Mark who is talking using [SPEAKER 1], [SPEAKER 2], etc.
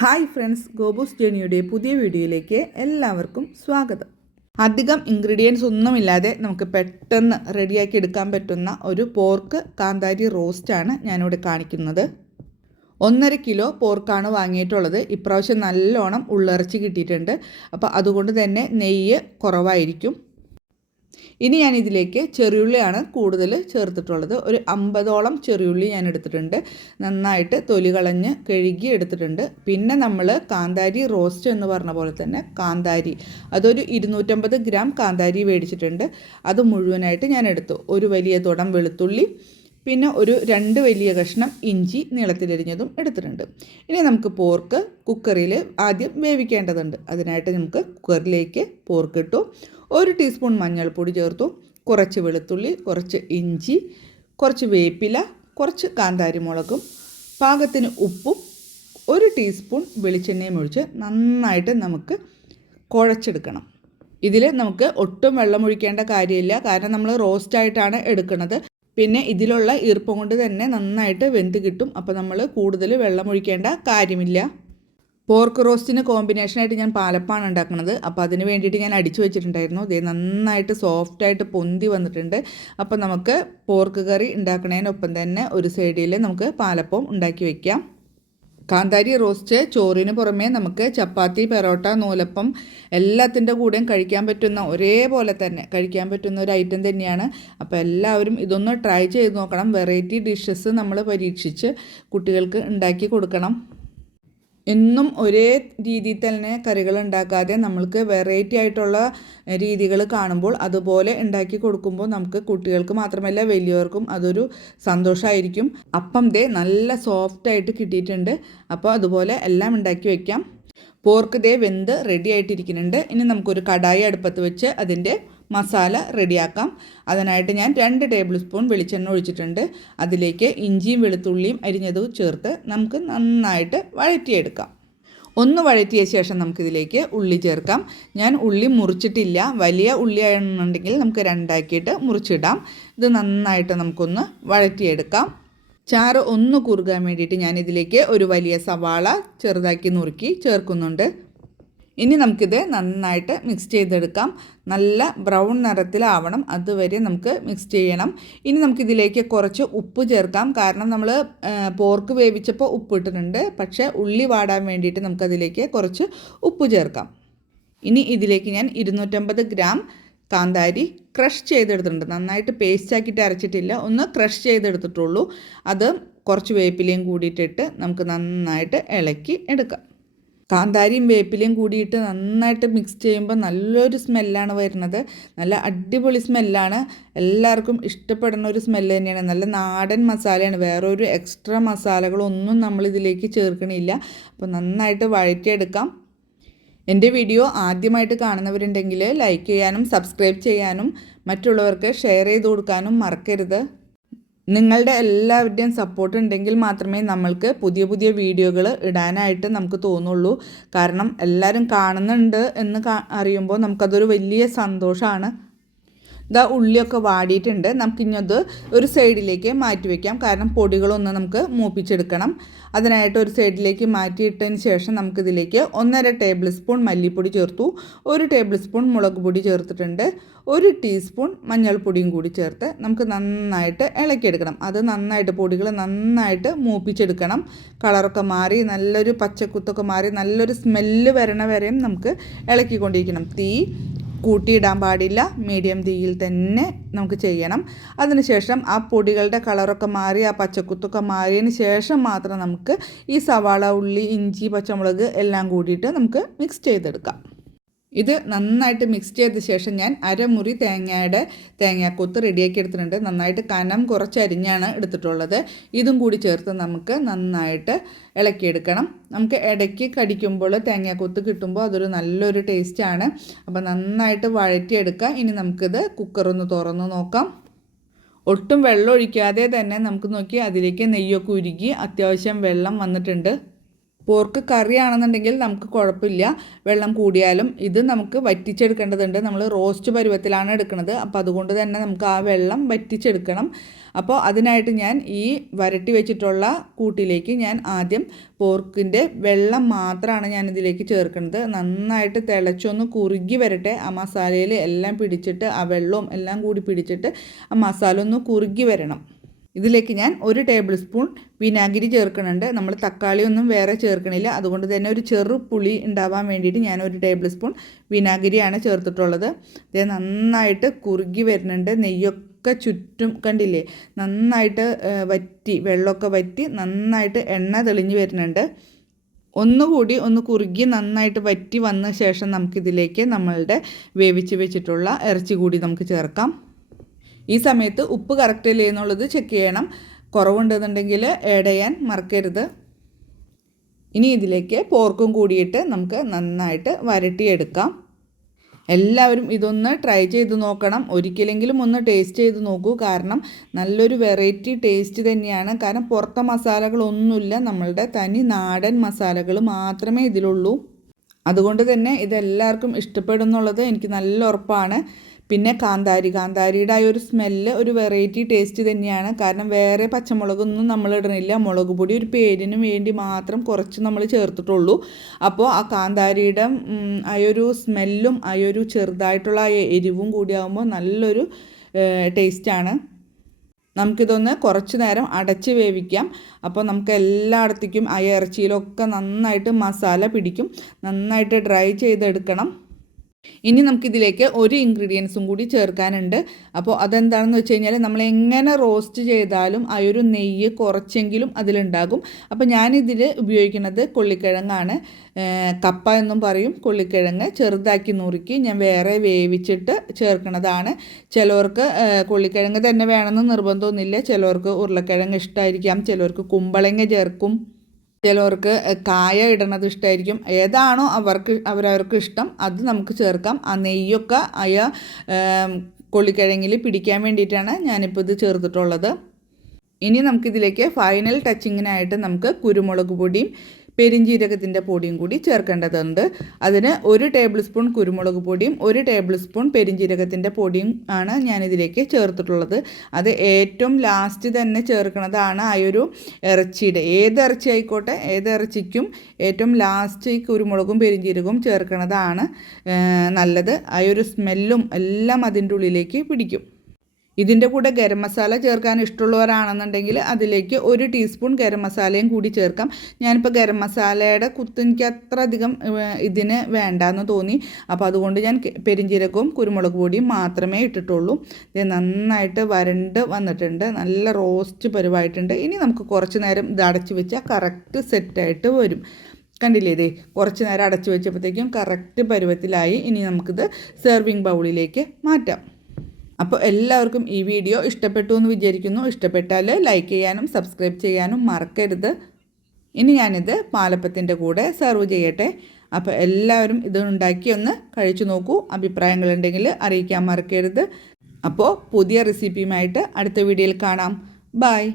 [SPEAKER 1] Hi friends ഗോബൂസ് ജേണിയുടെ പുതിയ വീഡിയോയിലേക്ക് എല്ലാവർക്കും സ്വാഗതം. അധികം ഇൻഗ്രീഡിയൻസ് ഒന്നുമില്ലാതെ നമുക്ക് പെട്ടെന്ന് റെഡിയാക്കി എടുക്കാൻ പറ്റുന്ന ഒരു പോർക്ക് കാന്താരി റോസ്റ്റാണ് ഞാനിവിടെ കാണിക്കുന്നത്. ഒന്നര കിലോ പോർക്കാണ് വാങ്ങിയിട്ടുള്ളത്. ഇപ്രാവശ്യം നല്ലോണം ഉള്ളിറച്ചി കിട്ടിയിട്ടുണ്ട്. അപ്പോൾ അതുകൊണ്ട് തന്നെ നെയ്യ് കുറവായിരിക്കും. ഇനി ഞാൻ ഇതിലേക്ക് ചെറിയുള്ളിയാണ് കൂടുതൽ ചേർത്തിട്ടുള്ളത്. ഒരു അമ്പതോളം ചെറിയുള്ളി ഞാൻ എടുത്തിട്ടുണ്ട് നന്നായിട്ട് തൊലി കളഞ്ഞ് കഴുകി എടുത്തിട്ടുണ്ട്. പിന്നെ നമ്മൾ കാന്താരി റോസ്റ്റ് എന്ന് പറഞ്ഞ പോലെ തന്നെ കാന്താരി അതൊരു ഇരുന്നൂറ്റമ്പത് ഗ്രാം കാന്താരി മേടിച്ചിട്ടുണ്ട്. അത് മുഴുവനായിട്ട് ഞാൻ എടുത്തു ഒരു വലിയ തുടം വെളുത്തുള്ളി പിന്നെ ഒരു രണ്ട് വലിയ കഷ്ണം ഇഞ്ചി നീളത്തിലരിഞ്ഞതും എടുത്തിട്ടുണ്ട്. ഇനി നമുക്ക് പോർക്ക് കുക്കറിൽ ആദ്യം വേവിക്കേണ്ടതുണ്ട്. അതിനായിട്ട് നമുക്ക് കുക്കറിലേക്ക് പോർക്ക് ഇട്ടു. ഒരു ടീസ്പൂൺ മഞ്ഞൾപ്പൊടി ചേർത്തു. കുറച്ച് വെളുത്തുള്ളി കുറച്ച് ഇഞ്ചി കുറച്ച് വേപ്പില കുറച്ച് കാന്താരിമുളകും പാകത്തിന് ഉപ്പും ഒരു ടീസ്പൂൺ വെളിച്ചെണ്ണയും ഒഴിച്ച് നന്നായിട്ട് നമുക്ക് കുഴച്ചെടുക്കണം. ഇതിൽ നമുക്ക് ഒട്ടും വെള്ളം ഒഴിക്കേണ്ട കാര്യമില്ല. കാരണം നമ്മൾ റോസ്റ്റായിട്ടാണ് എടുക്കുന്നത്. പിന്നെ ഇതിലുള്ള ഈർപ്പം കൊണ്ട് തന്നെ നന്നായിട്ട് വെന്ത് കിട്ടും. അപ്പോൾ നമ്മൾ കൂടുതൽ വെള്ളമൊഴിക്കേണ്ട കാര്യമില്ല. പോർക്ക് റോസ്റ്റിന് കോമ്പിനേഷനായിട്ട് ഞാൻ പാലപ്പാണ് ഉണ്ടാക്കുന്നത് അപ്പോൾ അതിന് വേണ്ടിയിട്ട് ഞാൻ അടിച്ചു വെച്ചിട്ടുണ്ടായിരുന്നു. ഇത് നന്നായിട്ട് സോഫ്റ്റായിട്ട് പൊന്തി വന്നിട്ടുണ്ട്. അപ്പോൾ നമുക്ക് പോർക്ക് കറി ഉണ്ടാക്കുന്നതിനൊപ്പം തന്നെ ഒരു സൈഡിൽ നമുക്ക് പാലപ്പം ഉണ്ടാക്കി വയ്ക്കാം കാന്താരി റോസ്റ്റ് ചോറിന് പുറമേ നമുക്ക് ചപ്പാത്തി പെറോട്ട നൂലപ്പം എല്ലാത്തിന്റെ കൂടെയും കഴിക്കാൻ പറ്റുന്ന ഒരേപോലെ തന്നെ കഴിക്കാൻ പറ്റുന്ന ഒരു ഐറ്റം തന്നെയാണ്. അപ്പോൾ എല്ലാവരും ഇതൊന്ന് ട്രൈ ചെയ്ത് നോക്കണം. വെറൈറ്റി ഡിഷസ് നമ്മൾ പരീക്ഷിച്ച് കുട്ടികൾക്ക് ഉണ്ടാക്കി കൊടുക്കണം. എന്നും ഒരേ രീതിയിൽ തന്നെ കറികൾ ഉണ്ടാക്കാതെ നമ്മൾക്ക് വെറൈറ്റി ആയിട്ടുള്ള രീതികൾ കാണുമ്പോൾ അതുപോലെ ഉണ്ടാക്കി കൊടുക്കുമ്പോൾ നമുക്ക് കുട്ടികൾക്ക് മാത്രമല്ല വലിയവർക്കും അതൊരു സന്തോഷമായിരിക്കും അപ്പം ദേ നല്ല സോഫ്റ്റ് ആയിട്ട് കിട്ടിയിട്ടുണ്ട്. അപ്പോൾ അതുപോലെ എല്ലാം ഉണ്ടാക്കി വയ്ക്കാം പോർക്ക് ദേ വെന്ത് റെഡി ആയിട്ടിരിക്കുന്നുണ്ട്. ഇനി നമുക്കൊരു കടായി അടുപ്പത്ത് വെച്ച് അതിന്റെ മസാല റെഡിയാക്കാം. അതിനായിട്ട് ഞാൻ രണ്ട് ടേബിൾ സ്പൂൺ വെളിച്ചെണ്ണ ഒഴിച്ചിട്ടുണ്ട്. അതിലേക്ക് ഇഞ്ചിയും വെളുത്തുള്ളിയും അരിഞ്ഞതും ചേർത്ത് നമുക്ക് നന്നായിട്ട് വഴറ്റിയെടുക്കാം. ഒന്ന് വഴറ്റിയ ശേഷം നമുക്കിതിലേക്ക് ഉള്ളി ചേർക്കാം. ഞാൻ ഉള്ളി മുറിച്ചിട്ടില്ല. വലിയ ഉള്ളി ആണെന്നുണ്ടെങ്കിൽ നമുക്ക് രണ്ടാക്കിയിട്ട് മുറിച്ചിടാം. ഇത് നന്നായിട്ട് നമുക്കൊന്ന് വഴറ്റിയെടുക്കാം. ചാറ് ഒന്ന് കുറുകാൻ വേണ്ടിയിട്ട് ഞാനിതിലേക്ക് ഒരു വലിയ സവാള ചെറുതാക്കി നുറുക്കി ചേർക്കുന്നുണ്ട്. ഇനി നമുക്കിത് നന്നായിട്ട് മിക്സ് ചെയ്തെടുക്കാം. നല്ല ബ്രൗൺ നിറത്തിലാവണം. അതുവരെ നമുക്ക് മിക്സ് ചെയ്യണം. ഇനി നമുക്കിതിലേക്ക് കുറച്ച് ഉപ്പ് ചേർക്കാം. കാരണം നമ്മൾ പോർക്ക് വേവിച്ചപ്പോൾ ഉപ്പ് ഇട്ടിട്ടുണ്ട് പക്ഷേ ഉള്ളി വാടാൻ വേണ്ടിയിട്ട് നമുക്കതിലേക്ക് കുറച്ച് ഉപ്പ് ചേർക്കാം. ഇനി ഇതിലേക്ക് ഞാൻ ഇരുന്നൂറ്റമ്പത് ഗ്രാം കാന്താരി ക്രഷ് ചെയ്തെടുത്തിട്ടുണ്ട്. നന്നായിട്ട് പേസ്റ്റ് ആക്കിയിട്ട് അരച്ചിട്ടില്ല. ഒന്ന് ക്രഷ് ചെയ്തെടുത്തിട്ടുള്ളൂ. അത് കുറച്ച് വേപ്പിലയും കൂടിയിട്ടിട്ട് നമുക്ക് നന്നായിട്ട് ഇളക്കി എടുക്കാം. കാന്താരിയും വേപ്പിലയും കൂടിയിട്ട് നന്നായിട്ട് മിക്സ് ചെയ്യുമ്പോൾ നല്ലൊരു സ്മെല്ലാണ് വരുന്നത്. നല്ല അടിപൊളി സ്മെല്ലാണ് എല്ലാവർക്കും ഇഷ്ടപ്പെടുന്ന ഒരു സ്മെല്ല് തന്നെയാണ്. നല്ല നാടൻ മസാലയാണ്. വേറെ ഒരു എക്സ്ട്രാ മസാലകളൊന്നും നമ്മൾ ഇതിലേക്ക് ചേർക്കണില്ല. അപ്പോൾ നന്നായിട്ട് വഴറ്റിയെടുക്കാം. എന്റെ വീഡിയോ ആദ്യമായിട്ട് കാണുന്നവരുണ്ടെങ്കിൽ ലൈക്ക് ചെയ്യാനും സബ്സ്ക്രൈബ് ചെയ്യാനും മറ്റുള്ളവർക്ക് ഷെയർ ചെയ്ത് കൊടുക്കാനും മറക്കരുത്. നിങ്ങളുടെ എല്ലാവരുടെയും സപ്പോർട്ട് ഉണ്ടെങ്കിൽ മാത്രമേ നമ്മൾക്ക് പുതിയ പുതിയ വീഡിയോകൾ ഇടാനായിട്ട് നമുക്ക് തോന്നുള്ളൂ. കാരണം എല്ലാവരും കാണുന്നുണ്ട് എന്ന് അറിയുമ്പോൾ നമുക്കതൊരു വലിയ സന്തോഷമാണ്. ഇതാ ഉള്ളിയൊക്കെ വാടിയിട്ടുണ്ട്. നമുക്കിഞ്ഞത് ഒരു സൈഡിലേക്ക് മാറ്റി വയ്ക്കാം കാരണം പൊടികളൊന്നും നമുക്ക് മൂപ്പിച്ചെടുക്കണം. അതിനായിട്ട് ഒരു സൈഡിലേക്ക് മാറ്റിയിട്ടതിന് ശേഷം നമുക്കിതിലേക്ക് ഒന്നര ടേബിൾ സ്പൂൺ മല്ലിപ്പൊടി ചേർത്തു. ഒരു ടേബിൾ സ്പൂൺ മുളക് പൊടി ചേർത്തിട്ടുണ്ട്. ഒരു ടീസ്പൂൺ മഞ്ഞൾപ്പൊടിയും കൂടി ചേർത്ത് നമുക്ക് നന്നായിട്ട് ഇളക്കിയെടുക്കണം. അത് നന്നായിട്ട് പൊടികൾ നന്നായിട്ട് മൂപ്പിച്ചെടുക്കണം. കളറൊക്കെ മാറി നല്ലൊരു പച്ചക്കുത്തൊക്കെ മാറി നല്ലൊരു സ്മെല്ല് വരണ വരെയും നമുക്ക് ഇളക്കിക്കൊണ്ടിരിക്കണം. തീ കൂട്ടിയിടാൻ പാടില്ല. മീഡിയം തീയിൽ തന്നെ നമുക്ക് ചെയ്യണം. അതിനുശേഷം ആ പൊടികളുടെ കളറൊക്കെ മാറി ആ പച്ചക്കുത്തൊക്കെ മാറിയതിന് ശേഷം മാത്രം നമുക്ക് ഈ സവാള ഉള്ളി ഇഞ്ചി പച്ചമുളക് എല്ലാം കൂടിയിട്ട് നമുക്ക് മിക്സ് ചെയ്തെടുക്കാം. ഇത് നന്നായിട്ട് മിക്സ് ചെയ്ത ശേഷം ഞാൻ അരമുറി തേങ്ങയുടെ തേങ്ങാക്കൊത്ത് റെഡിയാക്കി എടുത്തിട്ടുണ്ട്. നന്നായിട്ട് കനം കുറച്ച് അരിഞ്ഞാണ് എടുത്തിട്ടുള്ളത്. ഇതും കൂടി ചേർത്ത് നമുക്ക് നന്നായിട്ട് ഇളക്കിയെടുക്കണം. നമുക്ക് ഇടയ്ക്ക് കടിക്കുമ്പോൾ തേങ്ങാക്കൊത്ത് കിട്ടുമ്പോൾ അതൊരു നല്ലൊരു ടേസ്റ്റാണ് അപ്പോൾ നന്നായിട്ട് വഴറ്റിയെടുക്കുക ഇനി നമുക്കിത് കുക്കറൊന്ന് തുറന്ന് നോക്കാം. ഒട്ടും വെള്ളം ഒഴിക്കാതെ തന്നെ നമുക്ക് നോക്കി അതിലേക്ക് നെയ്യൊക്കെ ഉരുകി അത്യാവശ്യം വെള്ളം വന്നിട്ടുണ്ട്. പോർക്ക് കറിയാണെന്നുണ്ടെങ്കിൽ നമുക്ക് കുഴപ്പമില്ല. വെള്ളം കൂടിയാലും ഇത് നമുക്ക് വറ്റിച്ചെടുക്കേണ്ടതുണ്ട്. നമ്മൾ റോസ്റ്റ് പരുവത്തിലാണ് എടുക്കുന്നത്. അപ്പോൾ അതുകൊണ്ട് തന്നെ നമുക്ക് ആ വെള്ളം വറ്റിച്ചെടുക്കണം. അപ്പോൾ അതിനായിട്ട് ഞാൻ ഈ വരട്ടി വെച്ചിട്ടുള്ള കൂട്ടിലേക്ക് ഞാൻ ആദ്യം പോർക്കിന്റെ വെള്ളം മാത്രമാണ് ഞാൻ ഇതിലേക്ക് ചേർക്കുന്നത്. നന്നായിട്ട് തിളച്ചൊന്ന് കുറുകി വരട്ടെ. ആ മസാലയിൽ എല്ലാം പിടിച്ചിട്ട് ആ വെള്ളവും എല്ലാം കൂടി പിടിച്ചിട്ട് ആ മസാല ഒന്ന് കുറുകി വരണം. ഇതിലേക്ക് ഞാൻ ഒരു ടേബിൾ സ്പൂൺ വിനാഗിരി ചേർക്കുന്നുണ്ട്. നമ്മൾ തക്കാളിയൊന്നും വേറെ ചേർക്കണില്ല. അതുകൊണ്ട് തന്നെ ഒരു ചെറു പുളി ഉണ്ടാവാൻ വേണ്ടിയിട്ട് ഞാൻ ഒരു ടേബിൾ സ്പൂൺ വിനാഗിരിയാണ് ചേർത്തിട്ടുള്ളത്. ഇത് നന്നായിട്ട് കുറുകി വരുന്നുണ്ട്. നെയ്യൊക്കെ ചുറ്റും കണ്ടില്ലേ? നന്നായിട്ട് വറ്റി വെള്ളമൊക്കെ വറ്റി നന്നായിട്ട് എണ്ണ തെളിഞ്ഞ് വരുന്നുണ്ട്. ഒന്നുകൂടി ഒന്ന് കുറുകി നന്നായിട്ട് വറ്റി വന്ന ശേഷം നമുക്കിതിലേക്ക് നമ്മളുടെ വേവിച്ച് വെച്ചിട്ടുള്ള ഇറച്ചി കൂടി നമുക്ക് ചേർക്കാം. ഈ സമയത്ത് ഉപ്പ് കറക്റ്റ് ഇല്ലേ എന്നുള്ളത് ചെക്ക് ചെയ്യണം. കുറവുണ്ടെന്നുണ്ടെങ്കിൽ ആഡ് ചെയ്യാൻ മറക്കരുത്. ഇനി ഇതിലേക്ക് പോർക്കും കൂടിയിട്ട് നമുക്ക് നന്നായിട്ട് വരട്ടിയെടുക്കാം. എല്ലാവരും ഇതൊന്ന് ട്രൈ ചെയ്ത് നോക്കണം. ഒരിക്കലെങ്കിലും ഒന്ന് ടേസ്റ്റ് ചെയ്ത് നോക്കൂ. കാരണം നല്ലൊരു വെറൈറ്റി ടേസ്റ്റ് തന്നെയാണ്. കാരണം പുറത്തെ മസാലകളൊന്നുമില്ല. നമ്മളുടെ തനി നാടൻ മസാലകൾ മാത്രമേ ഇതിലുള്ളൂ. അതുകൊണ്ട് തന്നെ ഇതെല്ലാവർക്കും ഇഷ്ടപ്പെടുന്നുള്ളത് എനിക്ക് നല്ല ഉറപ്പാണ്. പിന്നെ കാന്താരി. കാന്താരിയുടെ ആ ഒരു സ്മെല്ല് ഒരു വെറൈറ്റി ടേസ്റ്റ് തന്നെയാണ്. കാരണം വേറെ പച്ചമുളകൊന്നും നമ്മൾ ഇടണില്ല. മുളക് പൊടി ഒരു പേരിന് വേണ്ടി മാത്രം കുറച്ച് നമ്മൾ ചേർത്തിട്ടുള്ളൂ. അപ്പോൾ ആ കാന്താരിയുടെ ആ ഒരു സ്മെല്ലും ആ ഒരു ചെറുതായിട്ടുള്ള ആ എരിവും കൂടിയാകുമ്പോൾ നല്ലൊരു ടേസ്റ്റാണ് നമുക്കിതൊന്ന് കുറച്ച് നേരം അടച്ച് വേവിക്കാം. അപ്പോൾ നമുക്ക് എല്ലായിടത്തേക്കും ആ ഇറച്ചിയിലൊക്കെ നന്നായിട്ട് മസാല പിടിക്കും. നന്നായിട്ട് ഡ്രൈ ചെയ്തെടുക്കണം. ഇനി നമുക്കിതിലേക്ക് ഒരു ഇൻഗ്രീഡിയൻസും കൂടി ചേർക്കാനുണ്ട്. അപ്പോൾ അതെന്താണെന്ന് വെച്ച് കഴിഞ്ഞാൽ നമ്മൾ എങ്ങനെ റോസ്റ്റ് ചെയ്താലും ആ ഒരു നെയ്യ് കുറച്ചെങ്കിലും അതിലുണ്ടാകും. അപ്പോൾ ഞാനിതിൽ ഉപയോഗിക്കുന്നത് കൊള്ളിക്കിഴങ്ങാണ്. കപ്പ എന്നും പറയും കൊള്ളിക്കിഴങ്ങ്. ചെറുതാക്കി നുറുക്കി ഞാൻ വേറെ വേവിച്ചിട്ട് ചേർക്കുന്നതാണ്. ചിലവർക്ക് കൊള്ളിക്കിഴങ്ങ് തന്നെ വേണമെന്ന് നിർബന്ധമൊന്നുമില്ല. ചിലവർക്ക് ഉരുളക്കിഴങ്ങ് ഇഷ്ടമായിരിക്കാം ചിലവർക്ക് കുമ്പളങ്ങ ചേർക്കും. ചിലവർക്ക് കായ ഇടണത് ഇഷ്ടമായിരിക്കും ഏതാണോ അവർക്ക് അവരവർക്ക് ഇഷ്ടം അത് നമുക്ക് ചേർക്കാം. ആ നെയ്യൊക്കെ അയ കൊള്ളിക്കിഴങ്ങിൽ പിടിക്കാൻ വേണ്ടിയിട്ടാണ് ഞാനിപ്പോൾ ഇത് ചേർത്തിട്ടുള്ളത്. ഇനി നമുക്കിതിലേക്ക് ഫൈനൽ ടച്ചിങ്ങിനായിട്ട് നമുക്ക് കുരുമുളക് പൊടിയും പെരിഞ്ജീരകത്തിന്റെ പൊടിയും കൂടി ചേർക്കേണ്ടതുണ്ട്. അതിന് ഒരു ടേബിൾ സ്പൂൺ കുരുമുളക് പൊടിയും ഒരു ടേബിൾ സ്പൂൺ പെരിഞ്ജീരകത്തിന്റെ പൊടിയും ആണ് ഞാനിതിലേക്ക് ചേർത്തിട്ടുള്ളത്. അത് ഏറ്റവും ലാസ്റ്റ് തന്നെ ചേർക്കുന്നതാണ് ആ ഒരു ഇറച്ചിയുടെ. ഏത് ഇറച്ചി ആയിക്കോട്ടെ ഏത് ഇറച്ചിക്കും ഏറ്റവും ലാസ്റ്റ് ഈ കുരുമുളകും പെരിഞ്ജീരകവും ചേർക്കുന്നതാണ് നല്ലത്. ആ ഒരു സ്മെല്ലും എല്ലാം അതിന്റെ ഉള്ളിലേക്ക് പിടിക്കും. ഇതിന്റെ കൂടെ ഗരം മസാല ചേർക്കാൻ ഇഷ്ടമുള്ളവരാണെന്നുണ്ടെങ്കിൽ അതിലേക്ക് ഒരു ടീസ്പൂൺ ഗരം മസാലയും കൂടി ചേർക്കാം. ഞാനിപ്പോൾ ഗരം മസാലയുടെ കുത്ത് എനിക്ക് അത്ര അധികം ഇതിന് വേണ്ടാന്ന് തോന്നി. അപ്പോൾ അതുകൊണ്ട് ഞാൻ പെരിഞ്ചീരകവും കുരുമുളക് പൊടിയും മാത്രമേ ഇട്ടിട്ടുള്ളൂ. ഇത് നന്നായിട്ട് വരണ്ട് വന്നിട്ടുണ്ട്. നല്ല റോസ്റ്റ് പരുവായിട്ടുണ്ട്. ഇനി നമുക്ക് കുറച്ച് നേരം ഇത് അടച്ചു വെച്ചാൽ കറക്റ്റ് സെറ്റായിട്ട് വരും. കണ്ടില്ലേ ഇതേ കുറച്ച് നേരം അടച്ചു വെച്ചപ്പോഴത്തേക്കും കറക്റ്റ് പരുവത്തിലായി. ഇനി നമുക്കിത് സെർവിങ് ബൗളിലേക്ക് മാറ്റാം. അപ്പോൾ എല്ലാവർക്കും ഈ വീഡിയോ ഇഷ്ടപ്പെട്ടു എന്ന് വിചാരിക്കുന്നു. ഇഷ്ടപ്പെട്ടാൽ ലൈക്ക് ചെയ്യാനും സബ്സ്ക്രൈബ് ചെയ്യാനും മറക്കരുത്. ഇനി ഞാനിത് പാലപ്പത്തിന്റെ കൂടെ സെർവ് ചെയ്യട്ടെ. അപ്പോൾ എല്ലാവരും ഇത് ഉണ്ടാക്കി ഒന്ന് കഴിച്ചു നോക്കൂ. അഭിപ്രായങ്ങളുണ്ടെങ്കിൽ അറിയിക്കാൻ മറക്കരുത്. അപ്പോൾ പുതിയ റെസിപ്പിയുമായിട്ട് അടുത്ത വീഡിയോയിൽ കാണാം. ബായ്